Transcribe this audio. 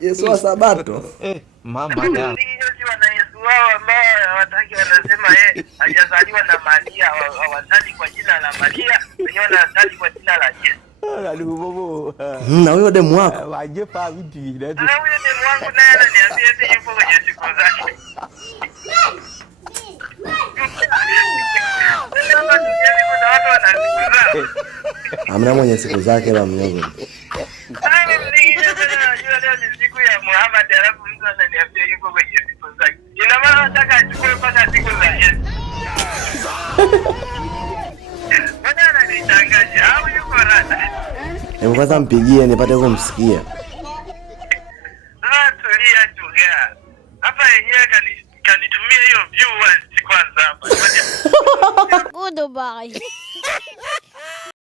Yesu wa Sabato. Mama ya. Wana Yesu wao ambao hawataki, wanasema hajazaliwa na Maria, hawazali kwa jina la Maria, wenyewe wanazali kwa jina la Yesu. Na huyo demu wako? Waje pa vipi ile? Huyo demu wangu naye ananiambia eti yupo kwenye siku zake. Hamna mwenye siku zake la mnyogo. Siku ya Muhammad alafu mtu ananiambia yuko kwenye siku zake. Ina maana nataka achukue mpaka siku za Yesu. Bwana ananitangaza au yuko rada? Hebu kwanza mpigie nipate kumsikia. Tulia tuga. Hapa yenyewe kanitumia hiyo viewers kwanza hapa. Goodbye.